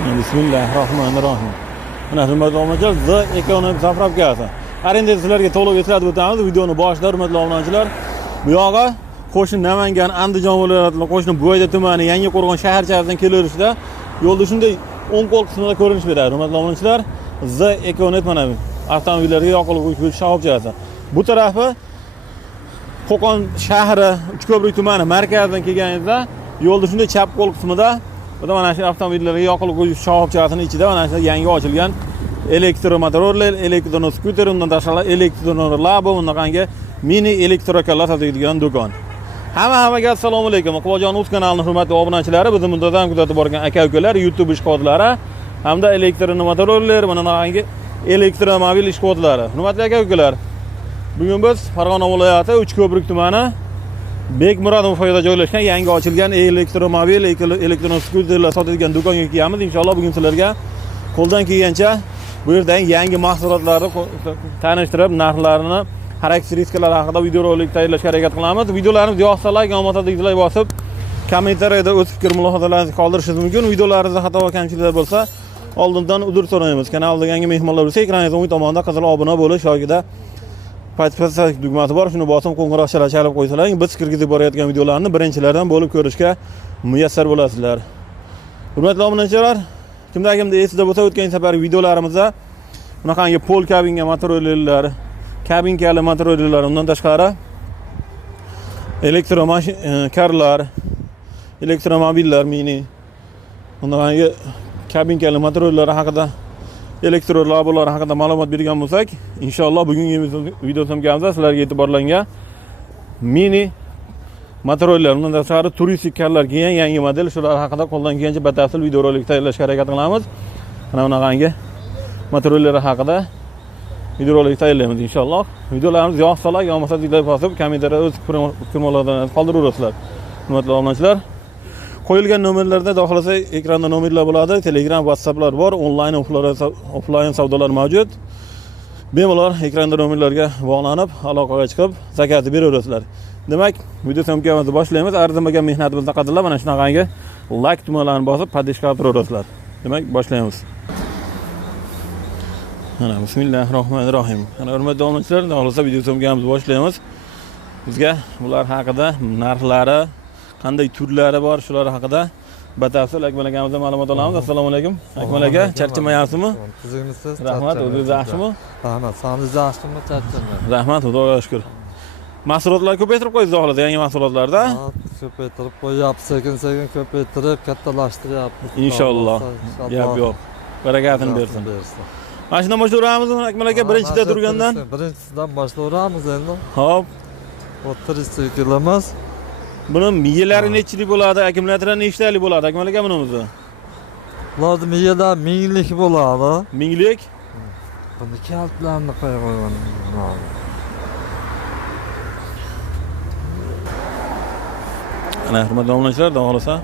Bismillahirrahmanirrahim. Mana hurmatli obunachilar, Z ekonom zapravkasi. Endi sizlarga to'liq eslatib o'tamiz videoni boshida, hurmatli obunachilar. Bu yoqqa qo'shni Namangan, Andijon viloyatining qo'shni Bo'yda tumani, Yangiqo'rg'on shaharchasidan kelaverishda yo'lda shunday o'ng qo'l qismida ko'rinish beradi, hurmatli obunachilar. Z ekonet mana avtomobillarga yoqilg'i quyish shoxobchasi. Bu tarafi Qo'qon shahri, Uchko'prik tumani markazidan kelganingizda yo'lda shunday chap qo'l qismida mana shu avtomobillarga yoqilg'i quyish shoxobchasining ichida mana shu yangi ochilgan elektromotorlar, elektroskuter, undan tashqari elektrolabo, bunaqangi mini elektrokarlar sotadigan do'kon. Hammaga assalomu alaykum. Iqboljon Uz kanalining hurmatli obunachilari, bizni muntazam kuzatib borgan aka-ukalar, YouTube ishqodlari hamda elektromotorlar, mana bunaqangi elektromobil ishqodlari. Hurmatli aka-ukalar, bugun biz Farg'ona viloyati Uchko'prik tumani Bekmurodov foyda joylashgan yangi ochilgan elektromobil, elektroskuterlar sotadigan do'konga kelamiz. Inshaalloh bugun sizlarga qo'ldan kelgancha bu yerdagi yangi mahsulotlarni tanishtirib, narxlarini, xarakteristikalari haqida videorolik tayyorlashga harakat qilamiz. Videolarimiz yoqsa like, olmasa dislike bosib, kommentariyada o'z fikr mulohazalaringizni qoldirishingiz mumkin. Videolarimizda xato va kamchiliklar bo'lsa, oldindan uzr so'raymiz. Kanalda yangi mehmonlar bo'lsa, ekraningizning o'ng tomonida qizil obuna bo'lish yoki pastda tugmasi bor, shuni bosib qo'ng'iroqchalar chalib qo'ysalaring, biz kirgizib borayotgan videolarni birinchilardan bo'lib ko'rishga muyassar bo'lasizlar. Hurmatli obunachilar, kimda esida bo'lsa, o'tgan safar videolarimizda bunaqangi pol kabinga motorollar, kabinkali motorollar, undan tashqari karlar, elektromobillar mini, bunaqangi kabinkali motorollar haqida, elektrolabolar haqida ma'lumot bergan bo'lsak, inshaalloh bugungi videosimizda sizlarga e'tiborlangan mini motorollar, undan tashqari turistik karlar kelgan yangi model, shular haqida qo'ldan kelgancha batafsil videorolik tayyorlashga harakat qilamiz. Mana bunaqangi motorollar haqida videorolik tayyorlaymiz inshaalloh. Videolarimiz yoqsa like, yoqmasa dislike bosib, kommentariyada o'z fikr-mulohazalaringizni qoldirib hurmatli obunachilar. Qo'yilgan nomerlarda xohlasa ekranda nomerlar bo'ladi, Telegram, WhatsApplar bor, onlayn, offlayn savdolar mavjud. Bemalol ekranda nomerlarga bog'lanib, aloqaga chiqib, zakatni beraverasizlar. Demak, video syomkamizni boshlaymiz. Arzimagan mehnatimizni qadrlab, mana shunaqangi like tugmalarini bosib, podishka qilib turaverasizlar. Demak, boshlaymiz. Mana bismillahirrohmanirrohim. Mana hurmatli obunachilar, xohlasa video syomkamizni boshlaymiz. Bizga bular haqida narxlari, qanday turlari bor, shular haqida batafsil Akmal akamizdan ma'lumot olamiz. Assalomu alaykum. Akmal aka, charchamayapsizmi? Tuzingmisiz? Rahmat, o'zingiz yaxshimi? Rahmat, siz yaxshimi? Charchamayapman. Rahmat, Xudoga shukr. Mahsulotlar ko'paytirib qo'yasiz xohlasa, yangi mahsulotlarda? Ko'paytirib qo'yapmiz, sekin-sekin ko'paytirib, kattalashtiryapmiz. Inshaalloh. Gap yo'q. Barakatini bersin. Mana shundan boshlayveramizmi, Akmal aka, birinchida turgandan? Birinchisidan boshlayveramiz endi. Xo'p. 30 kilomuz. Buni miyalari nechilik bo'ladi, akkumulyatori nechtalik bo'ladi, Akmal aka bunimizni? Bularni miyalar minglik bo'ladi. Minglik? Buni kaltlarni qo'yib qo'ygan. Ana hurmatli obunachilar, xohlasa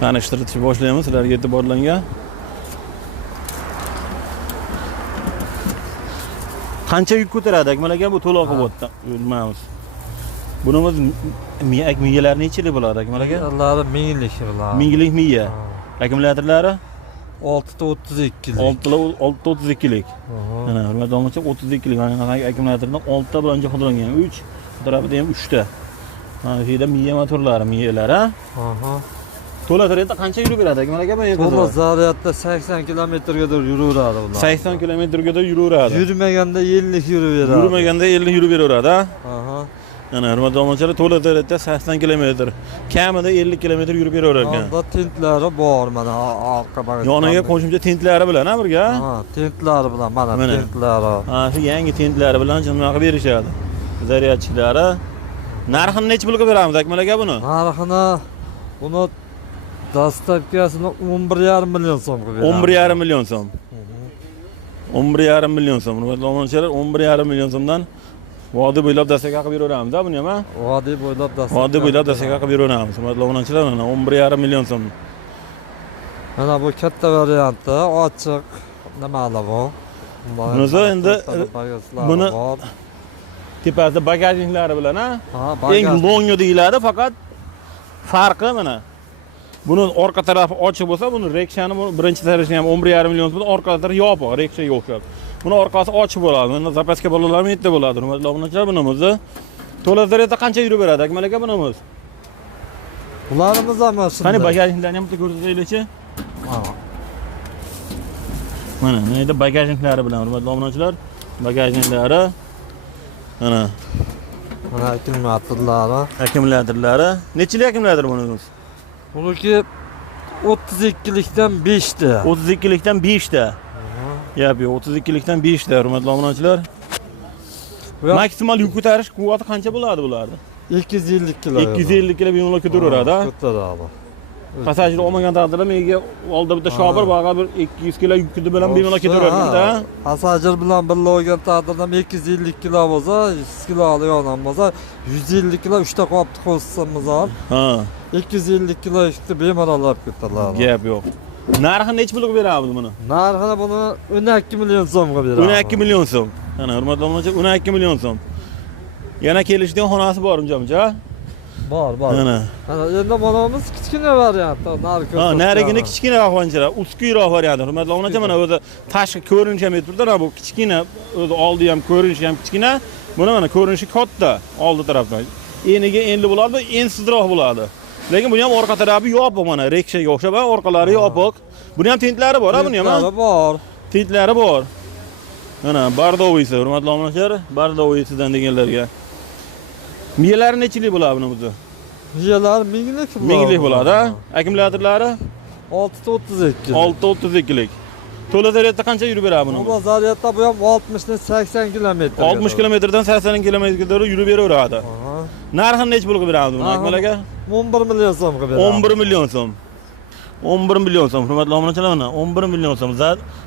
tanishtirishni boshlaymiz sizlarga e'tiborlangan. Qancha yuk ko'taradi, Akmal aka, bu to'liq qilibdi. Bilmaymiz. Bunimiz miyalar nechilik bo'ladi, Akmal aka? Miyalar minglik bo'ladi. Minglik miya. Akkumulyatorlari 632lik. 632lik. Mana hurmatli obunachilar, 32lik. Mana akkumulyatordan 6 ta bilan foydalangan. 3, bu tarafida ham 3 ta. Mana bu yerda miya motorlari, miyalar, ha? Aha. To'la zaryadda qancha yurib beradi, Akmal aka? To'la zaryadda 80 kilometrgacha yuraveradi bular. 80 kilometrgacha yuraveradi. Yurmaganda 50 yuraveradi. Yurmaganda 50 yurib beraveradi, ha? Aha. Ana hurmatli obunachilar, to'la zaryadda 80 kilometr, kamida 50 kilometr yurib beraverar ekan. Bunda tintlari bor, mana orqa bagajda. Yoniga qo'shimcha tintlari bilan, ha, birga? Ha, tintlari bilan, mana tintlari. Ha, shu yangi tintlari bilan nima qilib berishadi? Zaryadchilari. Narxini necha pulga beramiz, Akmal aka buni? Narxini buni dastavkasini 11,5 million so'mga beramiz. 11,5 million so'm. 11,5 million so'm. Hurmatli obunachilar, 11,5 million so'mdan Vodiy bo'ylab dastavka qilib beraveramiz, buni ham, ha? Vodiy bo'ylab dastavka qilib beraveramiz. Hurmatli obunachilar, mana 11,5 million so'm. Mana bu katta varianti, ochiq nimalar bor. Bunisi endi buni tepasida bagajniklari bilan, ha? Eng longi deyiladi, faqat farqi mana Buni orqa tarafi ochiq bo'lsa, buni rekshani birinchi tarafini ham 11,5 million bo'lsa, orqa tarafi yopiq, reksha yo'q. Buni orqasi ochiq bo'ladi. Mana zapaska bolalarmi yerda bo'ladi. Hurmatli obunachilar, bunimizni to'la zaryadda qancha yurib beradi Akmal aka bunimiz? Ularimiz ham shunday. Qani bagajniklarni ham bitta ko'rsataylikchi. Mana neydi bagajniklari bilan hurmatli obunachilar, bagajniklari. Mana akkumulyatorlari. Akkumulyatorlari. Nechili akkumulyator bunimiz? Buniki 32likdan 5 ta. 32likdan 5 ta. Yo'q, 32likdan 5 ta hurmatli obunachilar. Maksimal yuk ko'tarish quvvati qancha bo'ladi bularni? 250 kg. 250 kg bemalol ko'taraveradi. Ko'taradi. Pasajir olmagan taqdirda menga oldi bitta shopir baga bir 200 kg yukni bilan bemalol ketaveradi-da. Pasajir bilan birga olgan taqdirda 250 kg bo'lsa, 100 kg olgan bo'lsa, 150 kg 3 ta qopni qo'shsamiz ham. Ha. 250 kg yukni bemalol olib ketiladi. Gap yo'q. Narxi necha pulga beramiz buni? Narxini buni 12 million so'mga beramiz. 12 million so'm. Ana hurmatli obunachilar, 12 million so'm. Yana kelishdan xonasi bor unjamcha. Bor. Ana. Ana endi monamiz kichkina variant, narxi. Ha, narigini kichkina ahvonchilar, uskiroq variant. Hurmatli obunachilar, mana o'zi tashqi ko'rinishi ham turibdi, bu kichkina, o'zi oldi ham ko'rinishi ham kichkina. Buni mana ko'rinishi katta oldi tarafdan. Eniga enli bo'ladi, ensizroq bo'ladi. Lekin buni ham orqa tarafi yopiq mana, rekshaga o'xshab, orqalari yopiq. Buni ham tintlari bor, buni ham. Tintlari bor. Tintlari bor. Mana bardoviysi, hurmatli obunachilar, bardoviysidan deganlarga. Miyalari nechilik bo'ladi bunimizda? Miyalar minglik bo'ladi. Minglik bo'ladi, akkumulyatorlari 632. 632 lik. To'la zaryadda qancha yurib beradi buni? Bu zaryadda bu ham 60 dan 80 kilometr. 60 kilometrdan 80 kilometrga yurib beraveradi. Narxini necha pulga beramiz buni Akmal aka? 11 million so'mga beramiz. 11 million so'm. 11 million so'm. Hurmatli obunachilar, mana 11 million so'm.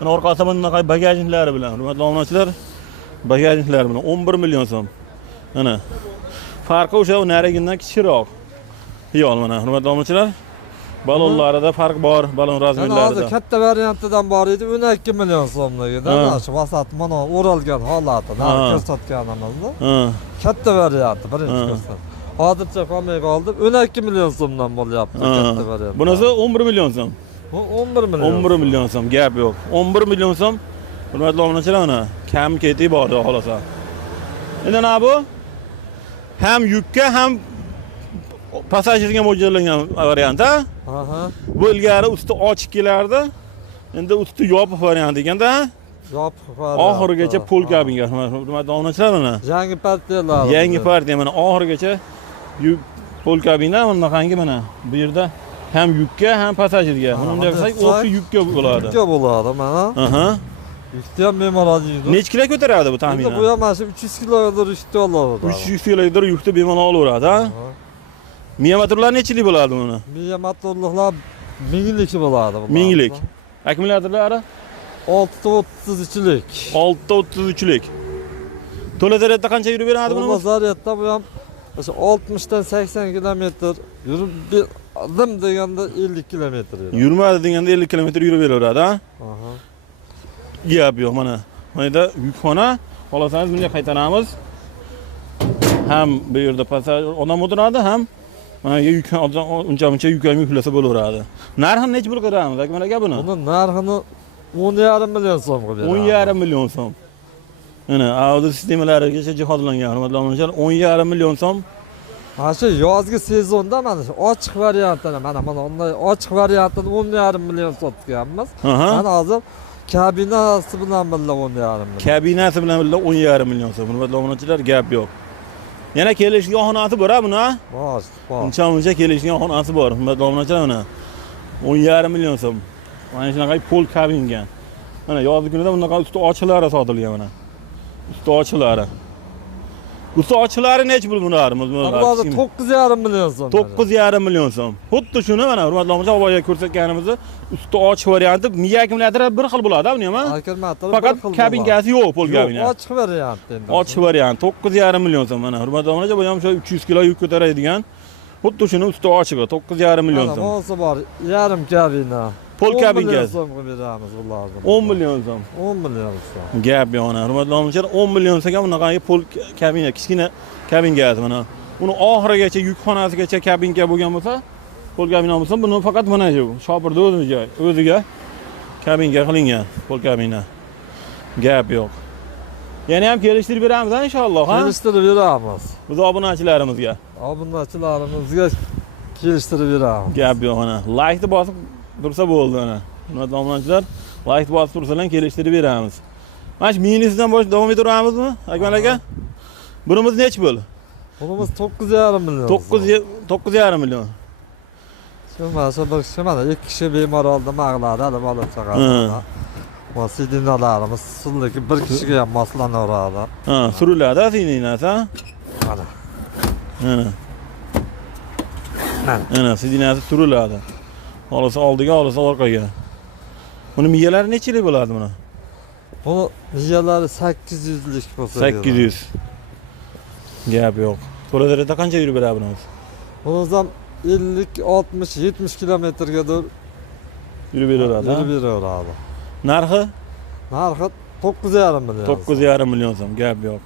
Mana orqasida bunaqa bagajniklari bilan, hurmatli obunachilar, bagajniklari bilan 11 million so'm. Mana farqi o'sha narigindan kichikroq. Yo'q, mana hurmatli obunachilar, balonlarida farq bor, balon razmerlarida. Hozir katta variantidan bor edi, 12 million so'mligida. Shu vasat mana o'ralgan holati, ko'rsatganimizda. Katta varianti, birinchi ko'rsat. Hozircha qolmay qoldi, 12 million so'mdan bo'lyapti katta variant. Bunisi 11 million so'm. Bu 11 million. 11 million so'm, gap yo'q. 11 million so'm. Hurmatli obunachilar, mana kam keti bor, xolosa. Endi nima bu? Ham yukka, ham pasajirga mo'ljallangan variant, ha? Bu ilgari usti ochiq kelardi. Endi usti yopiq variant ekanda. Yopiq variant. Oxirigacha pol kabinga, hurmatli obunachilar, mana. Yangi partiyalar. Yangi partiya, mana oxirigacha yuk pol kabina, bunaqangi mana. Bu yerda ham yukka, ham pasajirga. Bunday qilsak, o'zi yukka bo'ladi. Yukka bo'ladi, mana. Yukni ham bemalol yeydi. Necha kilo ko'taradi bu taxminan? Bu ham mana 300 kilogacha yukni oladi. 300 kilogacha yukni bemalol olaveradi, ha? Miya motorlar nechilik bo'ladi buni? Miya motorliklar minglik bo'ladi. Minglik. Akkumulyatorlari 633lik. 633lik. To'la zaryadda qancha yurib beradi buni? To'la zaryadda bu ham o'sha 60 dan 80 kilometr yurib dim deganda 50 kilometr yuradi. Yurmadi deganda 50 kilometr yurib beraveradi, ha? Gap yo'q, mana. Mana yukxona, xolasangiz bunga qaytaramiz. Ham bu yerda pasaj odam o'tiradi, ham mana yuk uncha-muncha yuk ham yuklasa bo'laveradi. Narxini necha pul qilamiz Akmal aka buni? Buni narxini 10,5 million so'mga beramiz. 10,5 million so'm. Mana audio sistemalarigacha jihozlangan, hurmatli obunachilar, 10,5 million so'm. Mana shu yozgi sezonda mana shu ochiq variantini, mana unday ochiq variantini 10,5 million sotganmiz. Mana hozir kabinasi bilan birga 10,5 million. Kabinasi bilan birga 10,5 million so'm. Hurmatli obunachilar, gap yo'q. Yana kelishgan xonasi bor, buni? Bor. Uncha-muncha kelishgan xonasi bor. Hurmatli obunachilar, mana 10,5 million so'm. Mana shunaqa pol kabingan. Mana yozgi kunida bunaqa usti ochiqlari sotilgan mana. Usti ochiqlari. Usti ochiqlari necha pul bunlarimiz? Hozir 9,5 million so'm. 9,5 million so'm. Xuddi shuni mana hurmatli obunachilar boya ko'rsatganimizni usti ochiq varianti, miya akkumulyatori bir xil bo'ladi, buni ham. Akkumulyator faqat kabingasi yo'q, pol kabina. Ochiq variant endi. Ochiq variant 9,5 million so'm mana. Hurmatli obunachilar, bu ham o'sha 300 kg yuk ko'taradigan. Xuddi shuni usti ochiqi 9,5 million so'm. Mana bo'lsa bor, yarim kabina. Pol kabinga 10 million so'mga beramiz bularni. 10 million so'm. 10 million so'm. Gap yo'q mana. Hurmatli obunachilar, 10 million so'mga bunaqangi pol kabina, kichkina kabingasi mana. Uni oxirigacha yukxonasigacha kabinka bo'lgan bo'lsa, pol kabina bo'lsa, buni faqat mana shu shopirda o'ziga kabinga qilingan pol kabina. Gap yo'q. Yana ham kelishtirib beramiz inshaalloh, ha? Kelishtirib beramiz. Biz obunachilarimizga. Obunachilarimizga kelishtirib beramiz. Gap yo'q ana. Like-ni bosib tursa bo'ldi ana. Hurmatli obunachilar, like bosib tursalar kelishtirib beramiz. Mana shu minisidan davom etaveramizmi, Akmal aka? Bunimiz nech bo'l? Bunimiz 9,5 million. 9,5 million. Mana ikki kishi bemorolda mag'ladi, hali bola chaqadi. Va sidinalarimiz suliki bir kishiga ham moslanaveradi. Ha, suriladi sidinasi, ha? Mana. Ana sidinasi suriladi. Olsa oldiga, olsa orqaga. Buni miyalari nechalik bo'ladi buni? Buni miyalari 800 lik bo'lsa. 800. Gap yo'q. To'ladarada qancha yurib beradi bunimiz? Bunimiz ham 50, 60, 70 kilometrgadir yurib beraveradi. Yurib beraveradi. Narxi? Narxi 9,5 million. 9,5 million so'm, gap yo'q.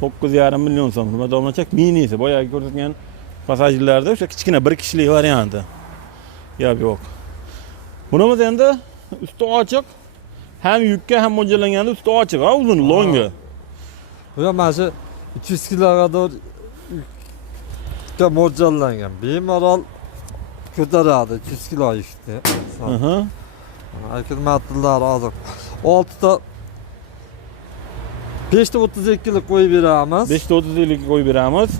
9,5 million so'm. Nima domlachak minisi, boyagi ko'rsatgan passajirlarda o'sha kichkina bir kishilik varianti. Gap yo'q. Bunimiz endi usti ochiq, ham yukka ham mo'ljallanganda usti ochiq, ha, uzun, longi. Bu ham mana shu 200 kilogadir yukka mo'ljallangan. Bemalol ko'taradi 200 kilo yukni. Akkumulyatorlar hozir 6 ta 5 ta 32 lik qo'yib beramiz. 5 ta 32 lik qo'yib beramiz.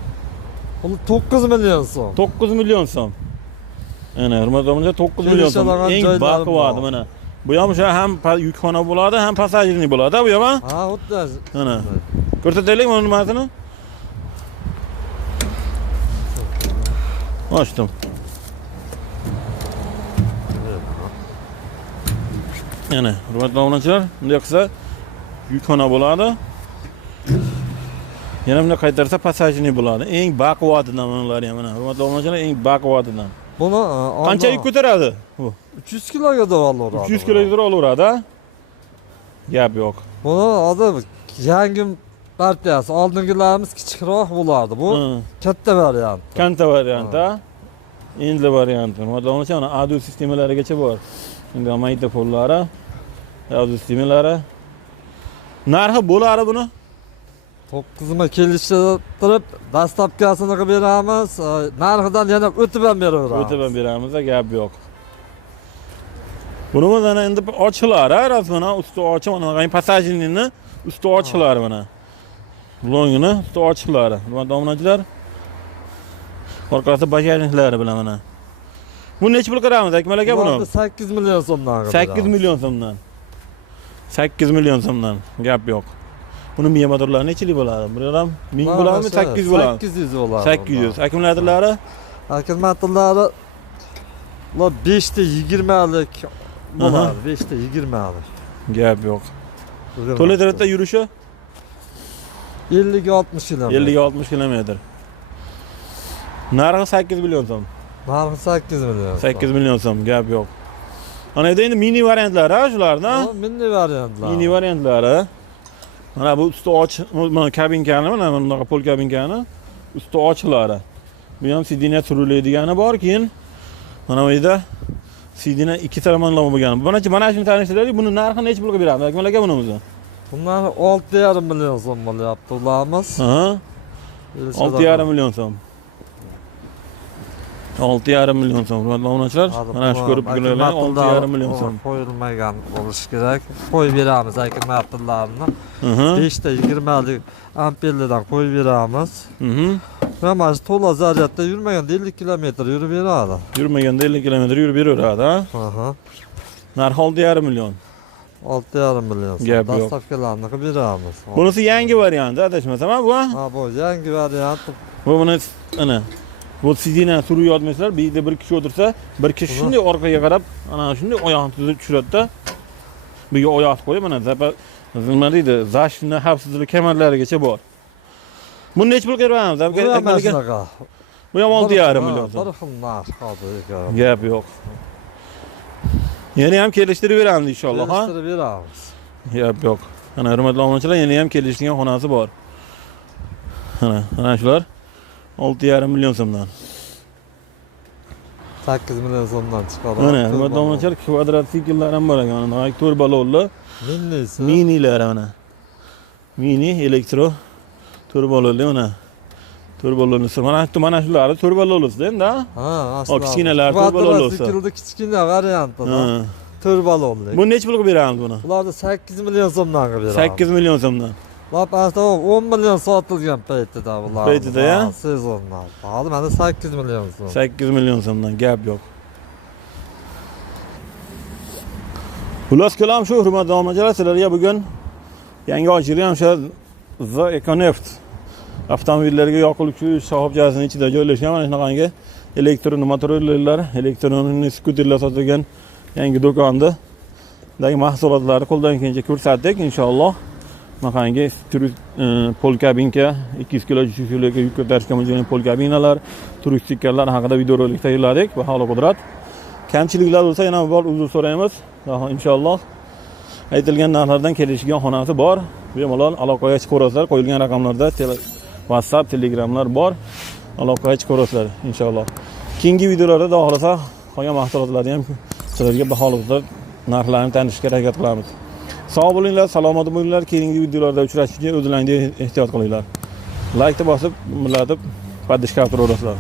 Uni 9 million so'm. 9 million so'm. Ana, hurmatli obunachilar, 9 million so'm. Eng baquvvat mana. Bu ham o'sha ham yukxona bo'ladi, ham passajirlik bo'ladi, bu ham. Ha, xuddi. Ana. Ko'rsataylik mana nimasini. Ochdim. Yana, hurmatli obunachilar, bunday qilsa yukxona bo'ladi. Yana bunday qaytarsa passajirlik bo'ladi. Eng baquvvatidan bular ham mana. Hurmatli obunachilar, eng baquvvatidan. Buni qancha yuk ko'taradi? Bu 300 kilogadir olaveradi. 300 kilogadir olaveradi, ha? Gap yo'q. Buni hozir yangi partiyasi, oldingilarimiz kichikroq bo'lardi. Bu katta variant. Katta variant, ha? Endi variant. Hurmatli obunachilar, audio sistemalarigacha bor. Endi magnitofonlari, audio sistemalari. Narxi bo'ladi buni? 9 ma kelishtirib, dastlabkasini qilib beramiz. Narxidan yana o'tib ham beraveramiz. O'tib ham beramiz, gap yo'q. Buni mana endi ochilar, ha, rasman usti ochiq, mana qarang passajirlikni usti ochiqlar mana. Longini usti ochiqlari. Hurmatli obunachilar, orqasi bagajniklari bilan mana. Buni nech pul qilamiz, Akmal aka buni? 8 million so'mdan. 8 million so'mdan. 8 million so'mdan, gap yo'q. Buni miya motorlari nechalik bo'ladi? Biram 1000 bo'ladimi, 800 bo'ladimi? 800 bo'ladi. 800. Akkumulyatorlari? Akkumulyatorlari 5 ta 20 lik bo'ladi, 5 ta 20 lik. Gap yo'q. To'ladarada yurishi 50-60 km. 50-60 km. Narxi 8 million so'm. Narxi 8 million. 8 million so'm, gap yo'q. Ana endi mini variantlari, ha, shularni? Mini variantlar. Mini variantlari. Mana bu usti ochiq, mana kabinkani, mana bunaqa pol kabinkani usti ochiqlari. Bu ham sidina suriladigan bor, keyin mana bu yerda sidina ikki tomonlama bo'lgan. Mana shuni tanishtiraylik, buni narxi necha pulga beramiz? Akmal aka bunimizni? Bundan 6,5 million so'm bo'lyapti ularimiz. Ha? 6,5 million so'm. 6,5 million so'm. Hurmatli obunachilar, mana shu ko'rib turganlar 6,5 million so'm. Qo'yilmagan bo'lishi kerak. Qo'yib beramiz akkumulyatorlarni. 5 ta 20 lik amperlardan qo'yib beramiz. Va mana shu to'la zaryadda yurmaganda 50 km yurib beradi. Yurmaganda 50 km yurib beraveradi, ha? Narxi 6,5 million. 6,5 million. Dastavkalarni qilib beramiz. Bunisi yangi varianti, adashmasam, bu? Ha, bu yangi variant. Bu buni ana bu sidina surib yotmaysizlar, bu yerda bir kishi o'tirsa, bir kishi shunday orqaga qarab, ana shunday oyoqni tuzib tushiradi-da. Bu yerga oyoqni qo'yib, mana nima deydi, zashna xavfsizlik kamarlarigacha bor. Buni nech pulga beramiz? Bu ham 6,5 million. Bir xil narx hozir. Gap yo'q. Yana ham kelishtirib beramiz inshaalloh, ha? Kelishtirib beramiz. Gap yo'q. Ana hurmatli obunachilar, yana ham kelishtirgan xonasi bor. Ana shular 6,5 million so'mdan. 8 million so'mdan chiqadi. Mana hurmatli obunachilar kvadrotsikllar ham bor ekan. Mana 4 balonli Minnisi. minilar mana. Mini elektro 4 balonli mana. 4 balonlisi. Mana shular 4 balonlisi endi. Ha, aslida. Kichkinalar 4 balonlisi. Kvadrotsiklda kichkina variantida. 4 balonli. Bu necha pulga beramiz buni? Bularni 8 million so'mdan qilib beramiz. 8 million so'mdan. Lap asta 10 million sotilgan paytida bular. Paytida, ya? Sezonda. Hozir mana 8 million so'm. 8 million so'mdan gap yo'q. Xullas kalam shu hurmatli obunachilar, sizlarga bugun yangi ochilgan o'sha The Econeft avtomobillarga yoqiluvchi shoxobchasining ichida joylashgan mana shunaqangi elektron motorlar, elektron skuterlar sotilgan yangi do'konni dagi mahsulotlarni qo'ldan kelgancha ko'rsatdik inshaalloh. Maqangi pol kabinka 200 kg yuklarga yuk ko'tarishga mo'ljallangan pol kabinalar, turist stikerlar haqida videorolik tayyorladik. Baholi qudrat. Kamchiliklar bo'lsa yana bir bor uzr so'raymiz. Inshaalloh aytilgan narxlardan kelishigan xonasi bor. Bemalol aloqaga chiqaverasizlar. Qo'yilgan raqamlarda WhatsApp, Telegramlar bor. Aloqaga chiqaverasizlar inshaalloh. Keyingi videolarda xudo xolasa qolgan mahsulotlarni ham sizlarga baholi qudrat narxlarini tanishga harakat qilamiz. Sog' bo'linglar, salomat bo'linglar. Keyingi videolarda uchrashishga o'zlaringiz ehtiyot qilinglar. Like bosib, millatib, podishka qilib turaverasizlar.